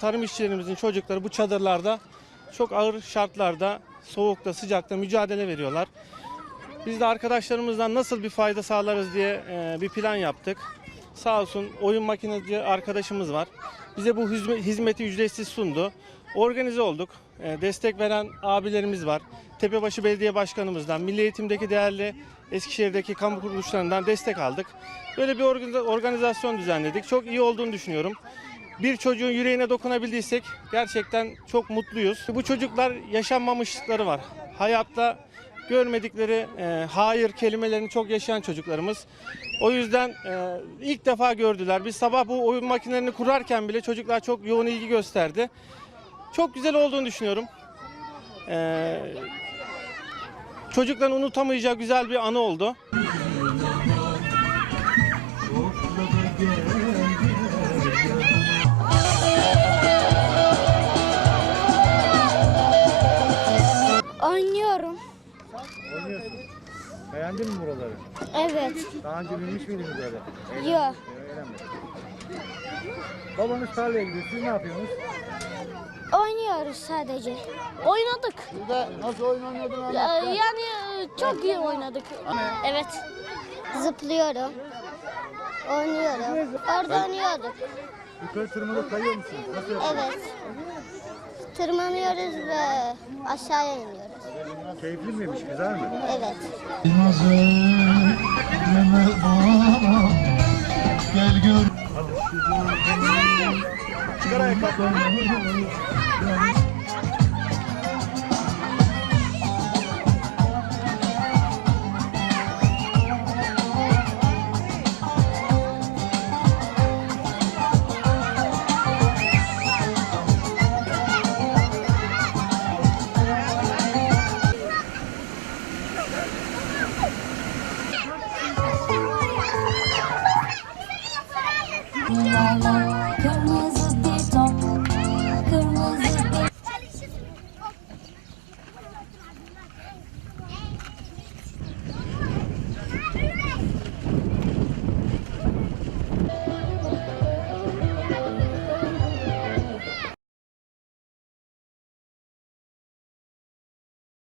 Tarım işçilerimizin çocukları bu çadırlarda çok ağır şartlarda, soğukta, sıcakta mücadele veriyorlar. Biz de arkadaşlarımızdan nasıl bir fayda sağlarız diye e, bir plan yaptık. Sağ olsun oyun makineci arkadaşımız var. Bize bu hizmeti ücretsiz sundu. Organize olduk. E, destek veren abilerimiz var. Tepebaşı Belediye Başkanımızdan, Milli Eğitim'deki değerli Eskişehir'deki kamu kuruluşlarından destek aldık. Böyle bir organiza- organizasyon düzenledik. Çok iyi olduğunu düşünüyorum. Bir çocuğun yüreğine dokunabildiysek gerçekten çok mutluyuz. Bu çocuklar yaşanmamışlıkları var. Hayatta görmedikleri e, hayır kelimelerini çok yaşayan çocuklarımız. O yüzden e, ilk defa gördüler. Biz sabah bu oyun makinelerini kurarken bile çocuklar çok yoğun ilgi gösterdi. Çok güzel olduğunu düşünüyorum. E, çocukların unutamayacağı güzel bir anı oldu. Oynuyorum. Oynuyorsun. Beğendin mi buraları? Evet. Daha önce binmiş miydiniz böyle? Yok. Eğlenmedim. Babanız tarlaya gidiyor. Siz ne yapıyorsunuz? Oynuyoruz sadece. Oynadık. Burada nasıl oyun oynadın Yani çok iyi oynadık. Evet. Zıplıyorum. Oynuyorum. Orada oynuyorduk. Yukarı tırmanıp kayıyor musunuz? Nasıl? Evet. Tırmanıyoruz ve aşağıya iniyoruz. Keyifli miymiş? Güzel mi? Evet. 力が。猫猫，跳。